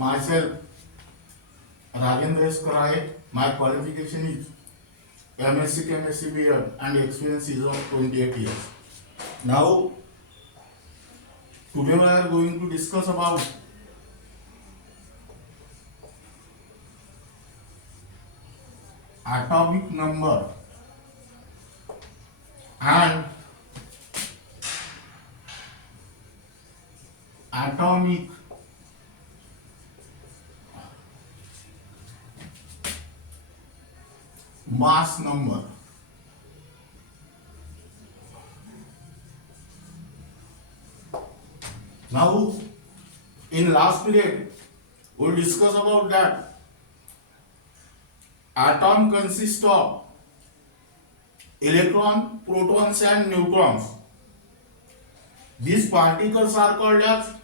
Myself, Rajendra S. Karaye. My qualification is MSc Chemistry B.Ed and experience is of 28 years. Now, today we are going to discuss about atomic number and atomic mass number. Now, in last period, we discuss about that atom consists of electron, protons and neutrons. These particles are called as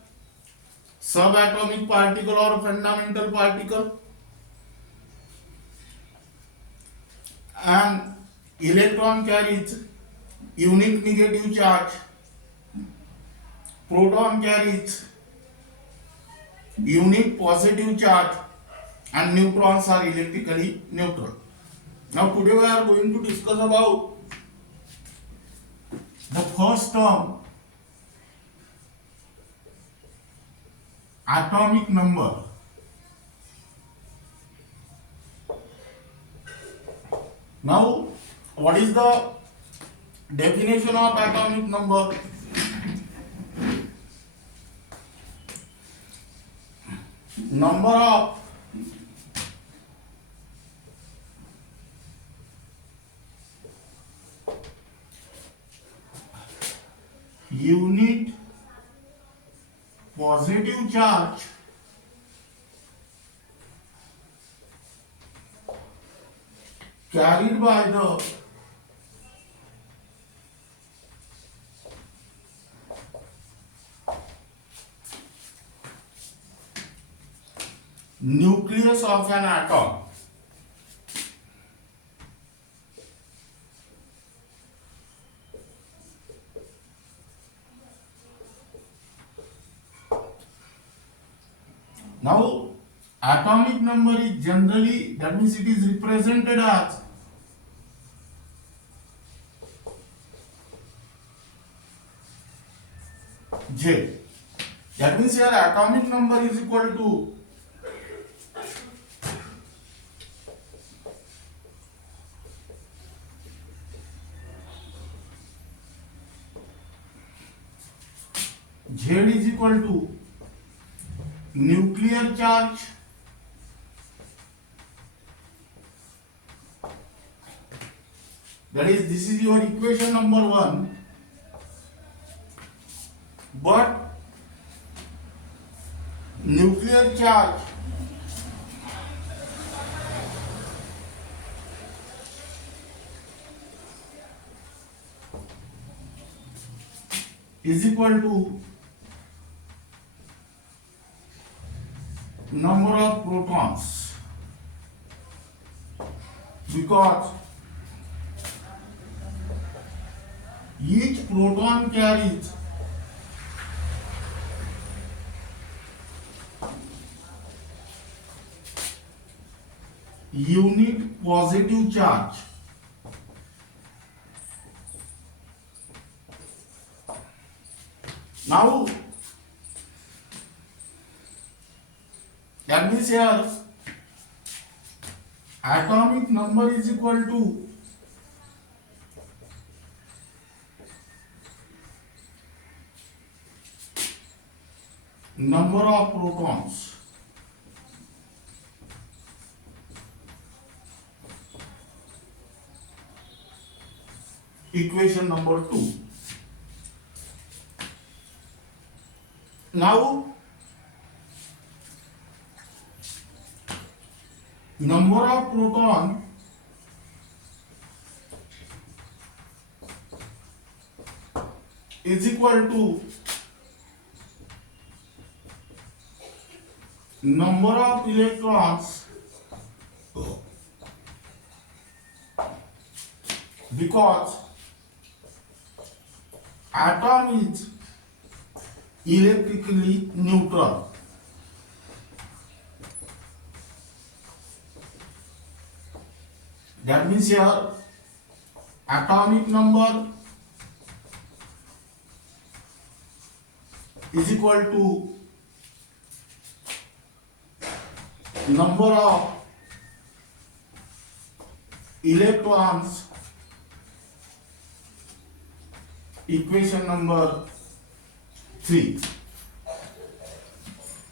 subatomic particle or fundamental particle. And electron carries unique negative charge, proton carries unique positive charge, and neutrons are electrically neutral. Now today we are going to discuss about the first term, atomic number. Now, what is the definition of atomic number? Number of unit positive charge carried by the nucleus of an atom. Now, atomic number is generally, that means it is represented as J. That means here atomic number is equal to Z is equal to nuclear charge that is, this is your equation number 1, but nuclear charge is equal to number of protons, because each proton carries unique positive charge. Now, that means here atomic number is equal to number of protons equation number 2. Now, number of proton is equal to number of electrons, because atom is electrically neutral. That means here atomic number is equal to number of electrons, equation number 3.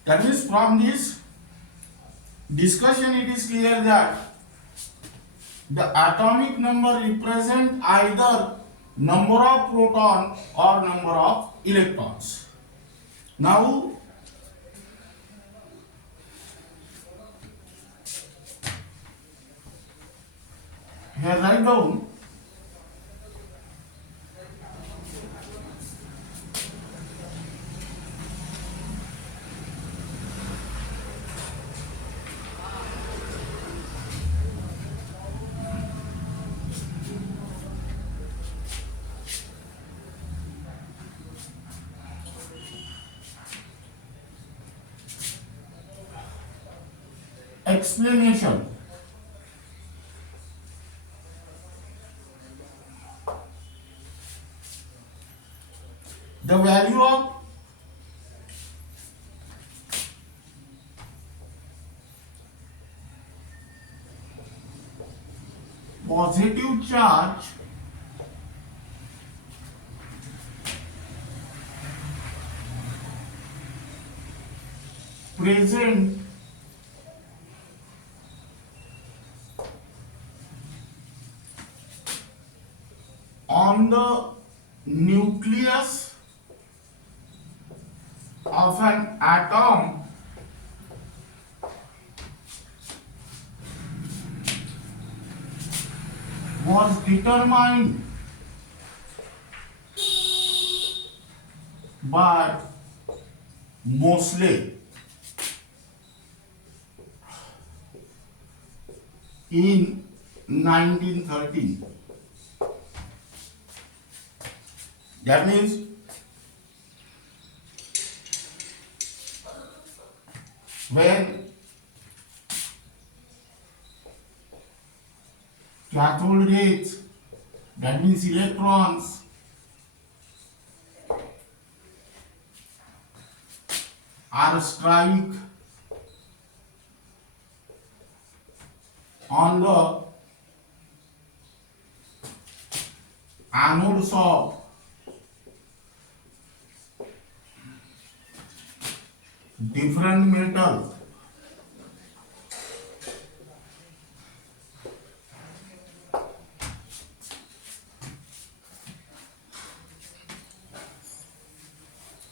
That means from this discussion it is clear that the atomic number represent either number of proton or number of electrons. Now here write down explanation. The value of positive charge present on the nucleus of an atom was determined by Mosley in 1913. That means when cathode rays, that means electrons, are strike on the anodes of different metals,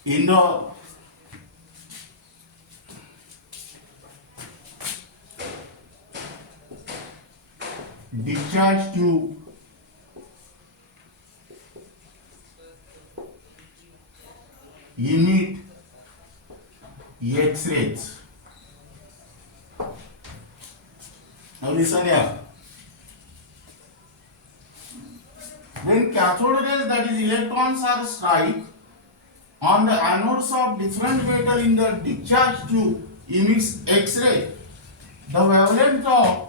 in the discharge tube emit X-rays. Now listen here. When cathode rays, that is electrons, are strike on the anodes of different metal in the discharge tube emits X-ray. The wavelength of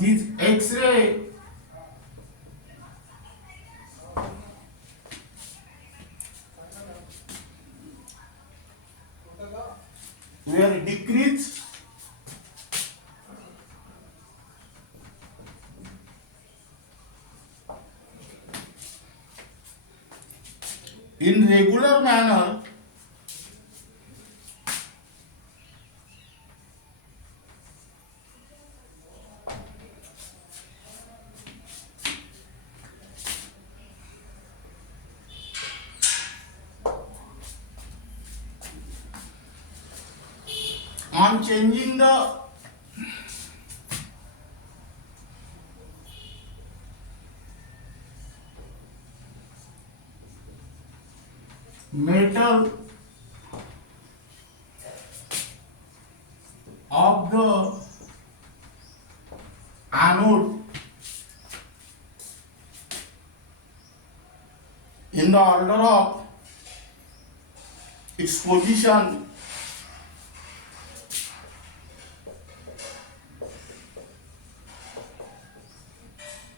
this X-ray were decreased in regular manner on changing the metal of the anode in the order of its position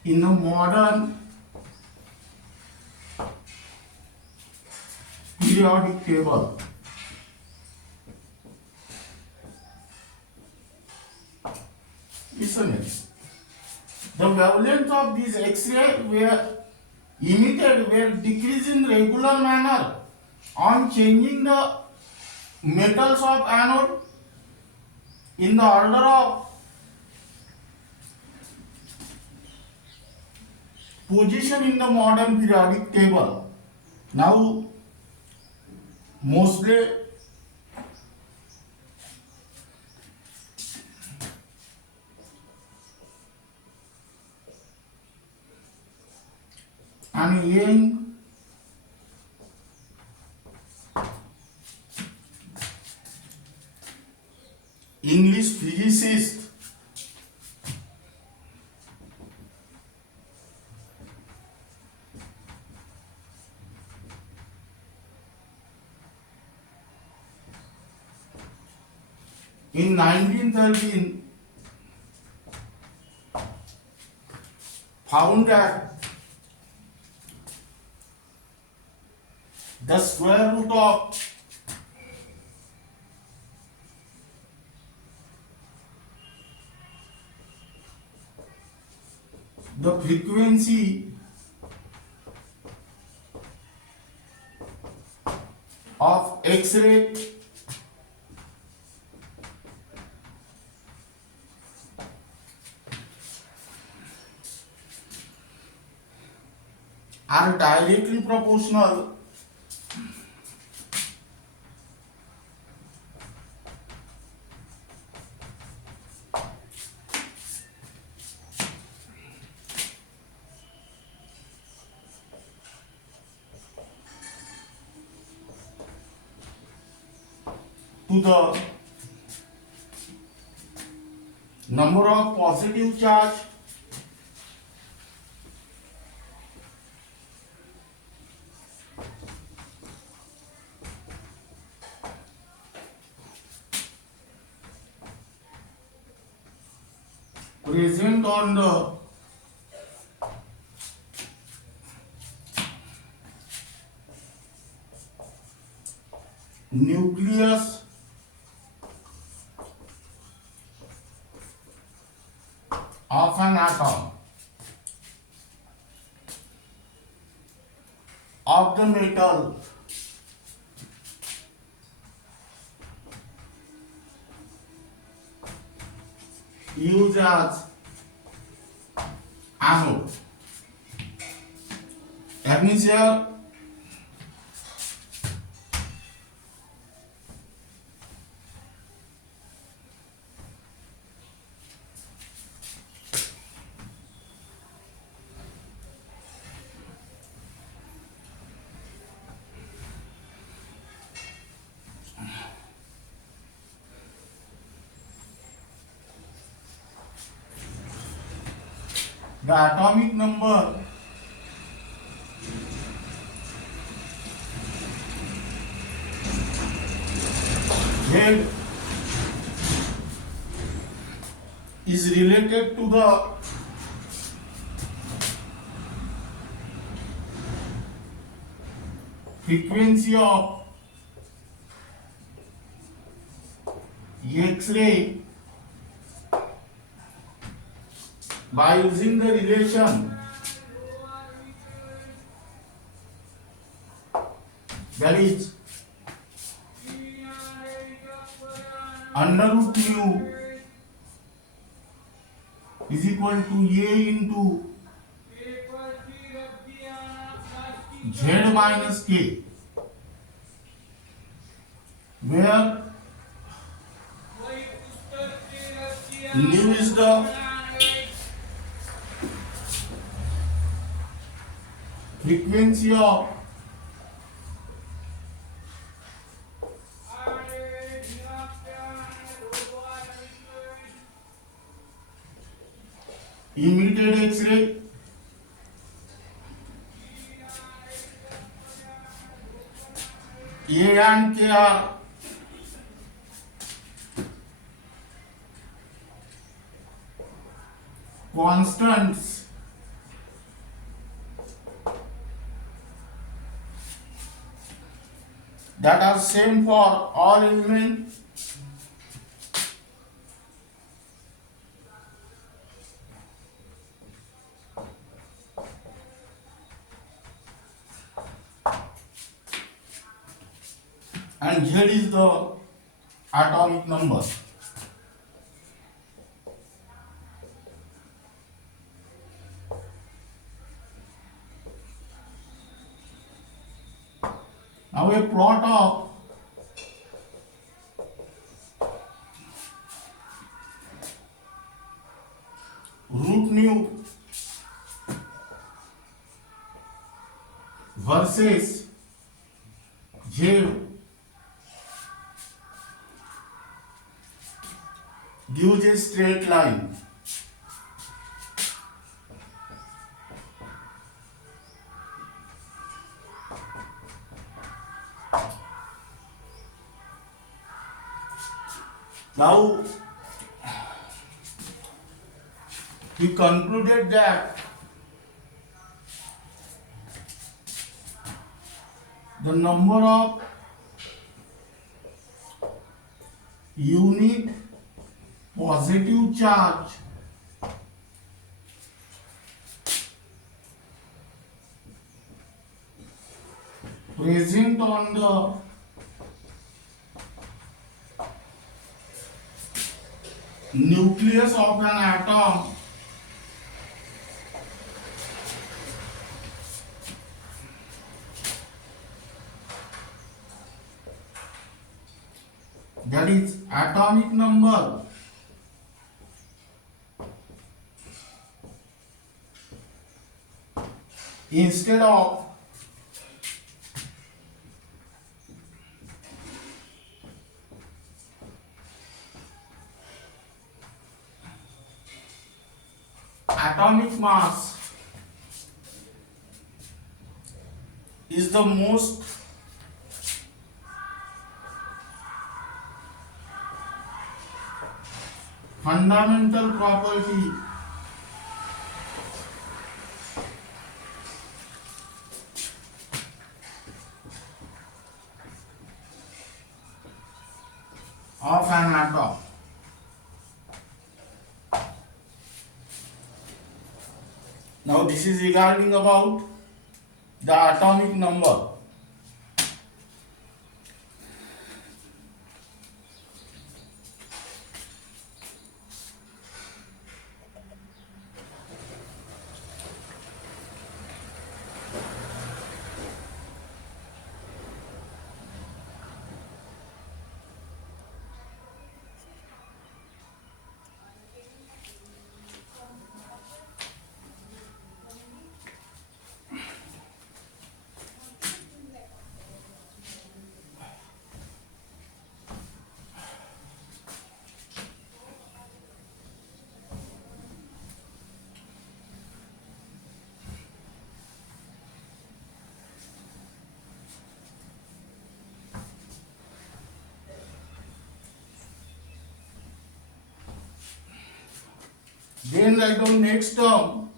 in a modern periodic table. Listen it. The wavelength of these X-ray were emitted were decreased in regular manner on changing the metals of anode in the order of position in the modern periodic table. Now, mostly and young English physicist in 1913 found that the square root of the frequency of X-ray are directly proportional to the number of positive charge present on the nucleus of an atom of the metal used as anode. That means here the atomic number Z is related to the frequency of X-ray by using the relation that is under root mu is equal to A into Z minus K, where mu is the frequency of emitted X-ray A A and K are constants that are same for all elements. And Z is the atomic number. Now a plot of root nu versus Z gives a straight line. Now we concluded that the number of unit positive charge present on the nucleus of an atom that is atomic number instead of atomic mass is the most fundamental property of an atom. Now this is regarding about the atomic number. Then write down next term.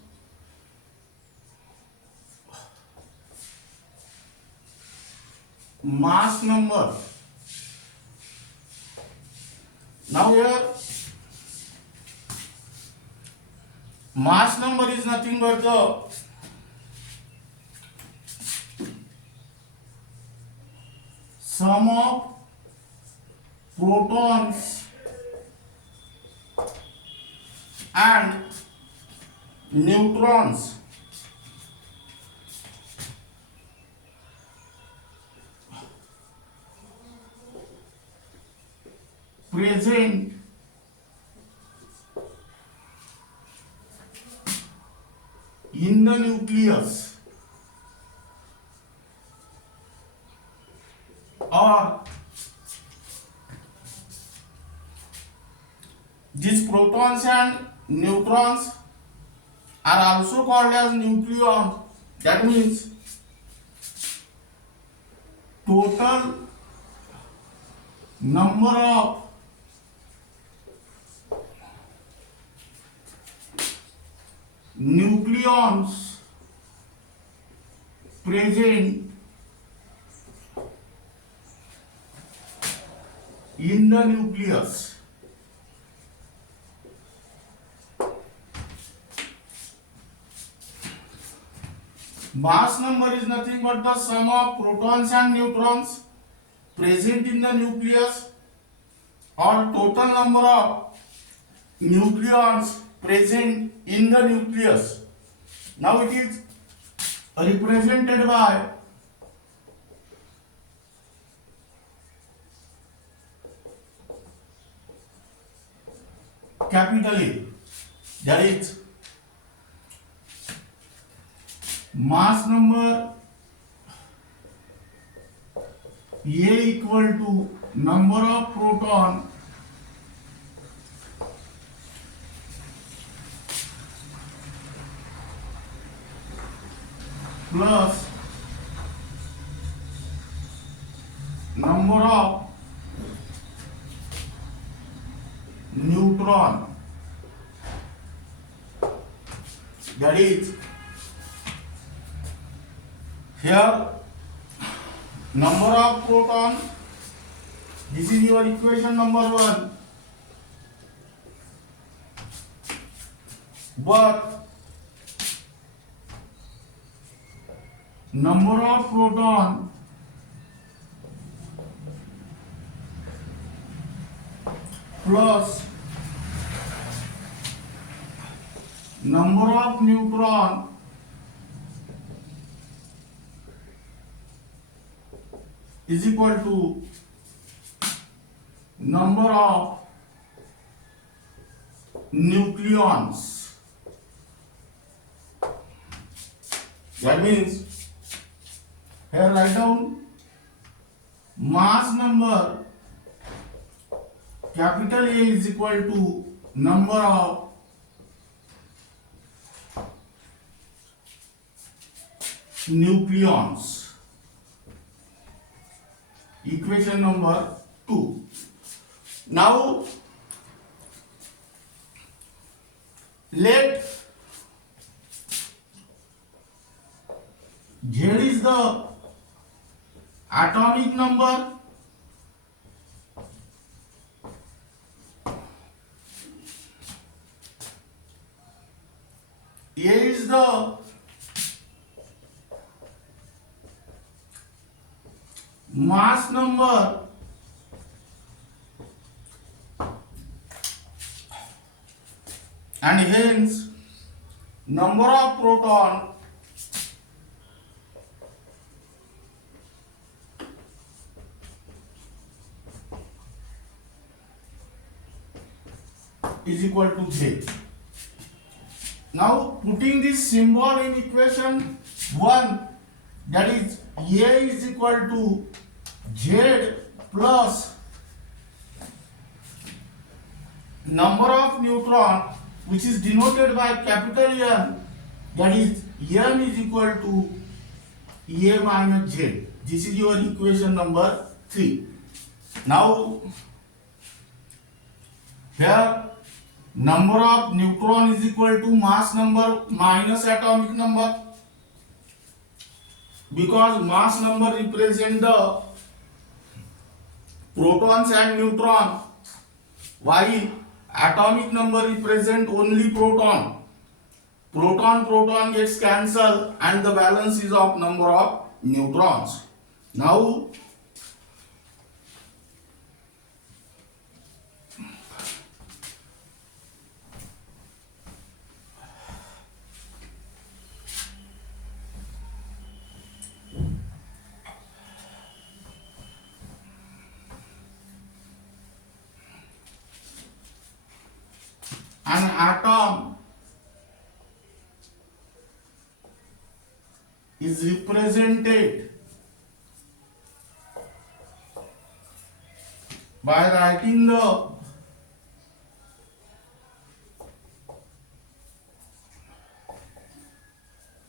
Mass number. Now here mass number is nothing but the sum of protons and neutrons present in the nucleus or these protons and neutrons are also called as nucleons. That means total number of nucleons present in the nucleus. Mass number is nothing but the sum of protons and neutrons present in the nucleus, or total number of nucleons present in the nucleus. Now it is represented by capital A, that is mass number A equal to number of proton plus number of neutron, that is here number of proton, this is your equation number 1, but number of proton plus number of neutron is equal to number of nucleons. That means here write down mass number capital A is equal to number of nucleons. Equation number 2. Now let Z is the atomic number, A is the mass number, and hence number of proton is equal to Z. Now putting this symbol in equation 1, that is A is equal to Z plus number of neutron, which is denoted by capital N, that is N is equal to A minus Z. This is your equation number 3. Now here number of neutron is equal to mass number minus atomic number, because mass number represent the protons and neutron, while atomic number represent only proton. Proton gets cancelled and the balance is of number of neutrons. Now an atom is represented by writing the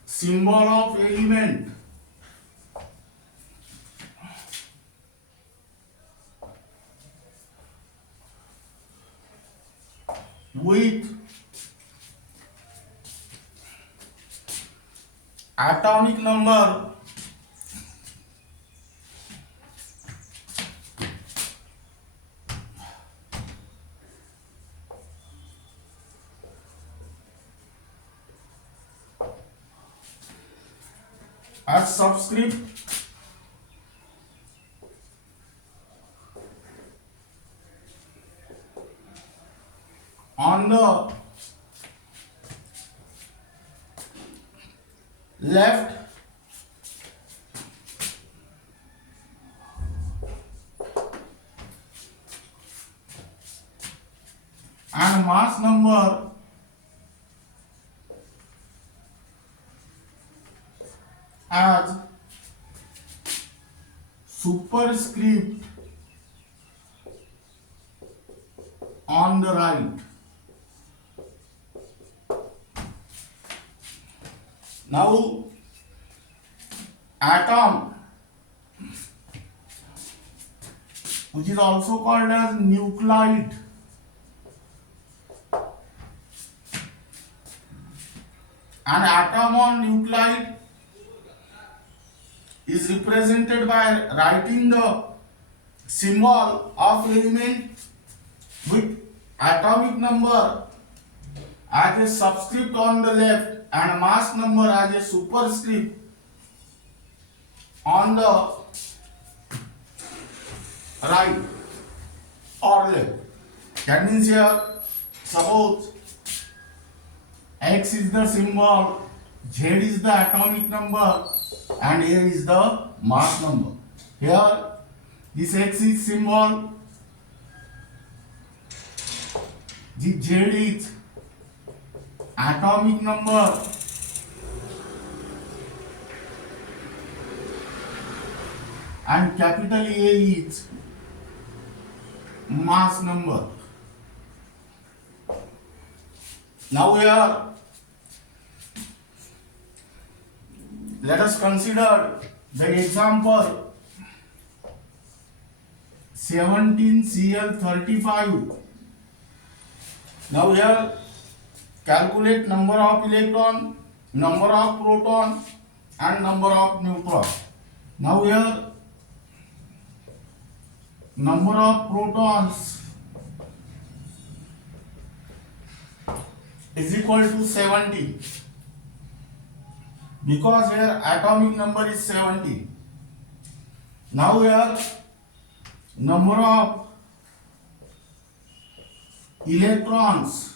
symbol of element. with atomic number as subscript on the left and mass number as superscript on the right. Now atom, which is also called as nuclide, an atom or nuclide is represented by writing the symbol of element with atomic number as a subscript on the left and mass number as a superscript on the right or left. That means here, suppose X is the symbol, Z is the atomic number, and A is the mass number. Here, this X is symbol, the Z is atomic number, and capital A is mass number. Now here, let us consider the example 17Cl35. Now here, calculate number of electron, number of proton, and number of neutron. Now here, number of protons is equal to 70 because here atomic number is 70. Now here, number of electrons,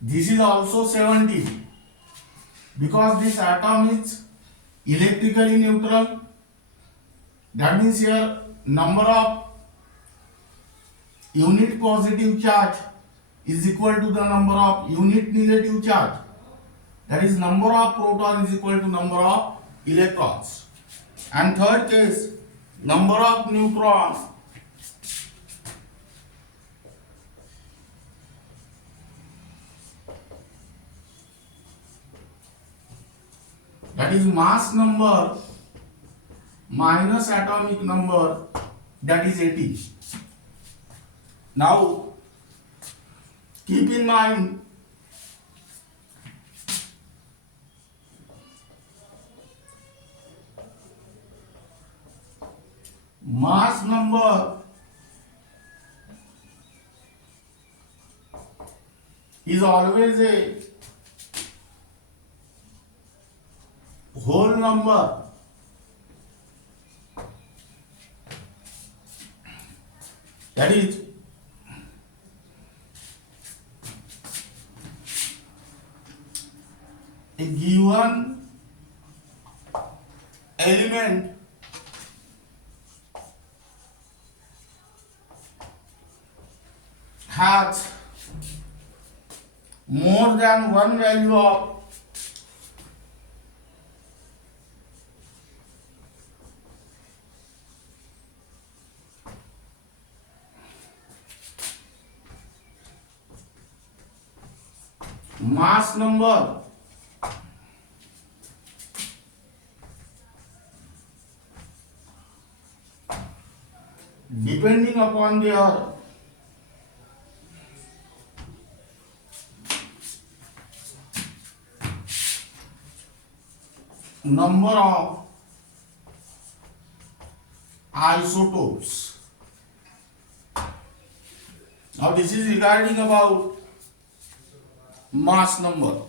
this is also 70 because this atom is electrically neutral. That means here number of unit positive charge is equal to the number of unit negative charge. That is, number of protons is equal to number of electrons. And third case, number of neutrons that is mass number minus atomic number, that is 80. Now keep in mind mass number is always a whole number. That is, a given element has more than one value of mass number depending upon their number of isotopes. Now this is regarding about mass number.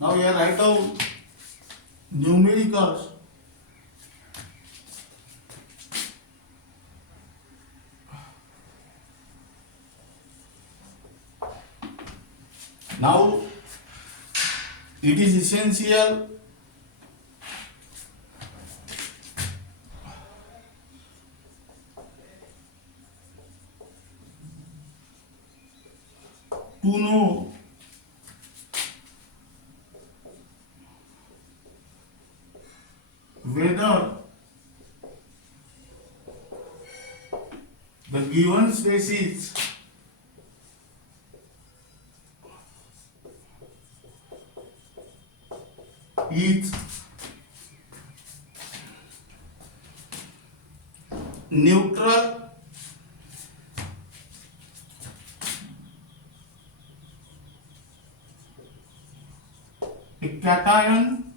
Now here write down numericals. Now it is essential to know whether the given species is neutral, a cation,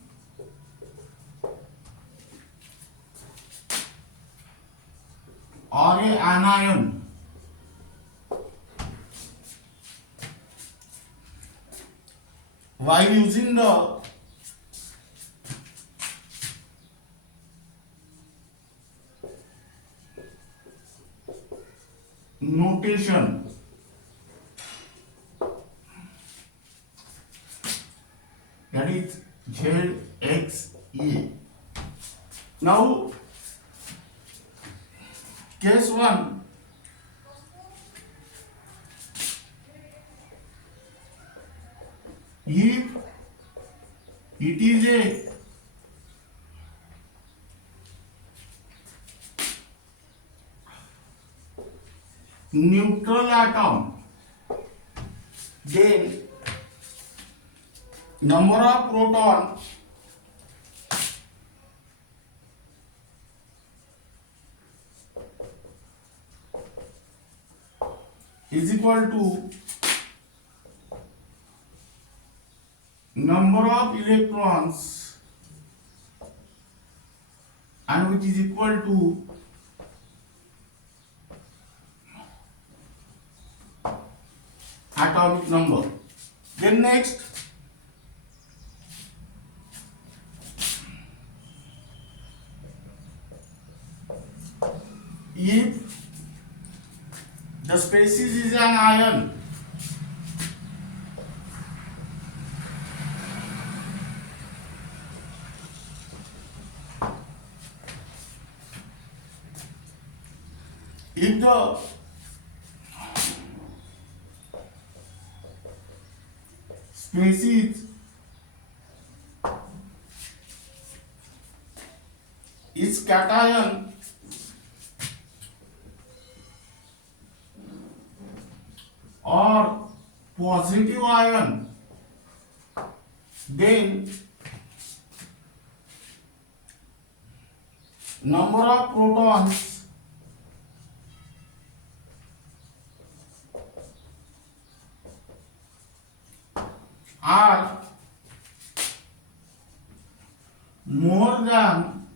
or a anion. While using the notation that is ZXA. Now case 1, if it is a neutral atom, then number of protons is equal to number of electrons, and which is equal to atomic number. Then next, if the species is an ion, if the species is cation or positive ion, then number of protons are more than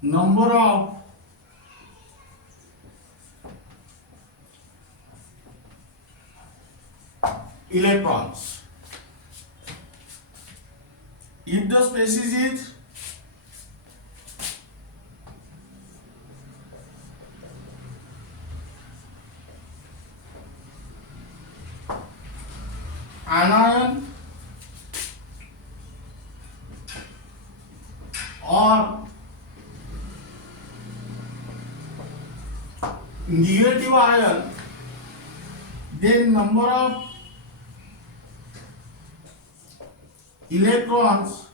number of electrons. If the species is anion or or negative ion, then number of electrons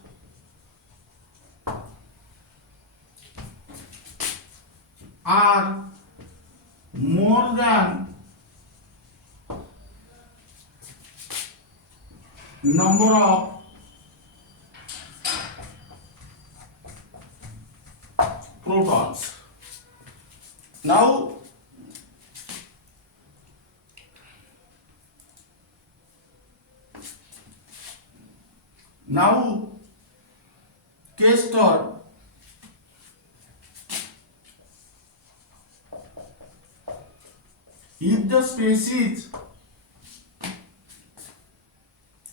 are more than number of protons. Now case third, if the species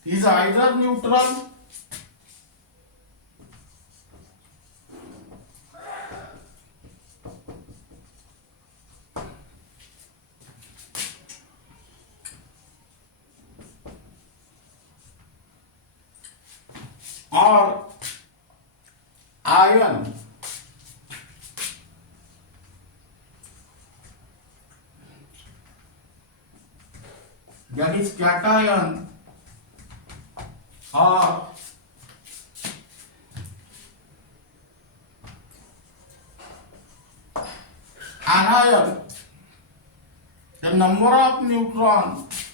is either neutral or ion, that is cation or anion, the number of neutrons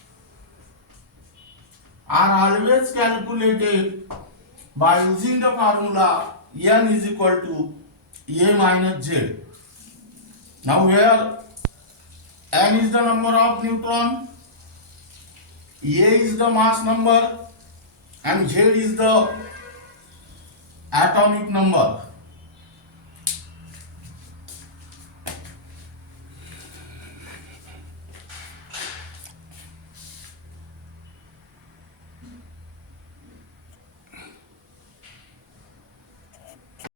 are always calculated by using the formula n is equal to a minus z. Now here n is the number of neutron, a is the mass number, and z is the atomic number.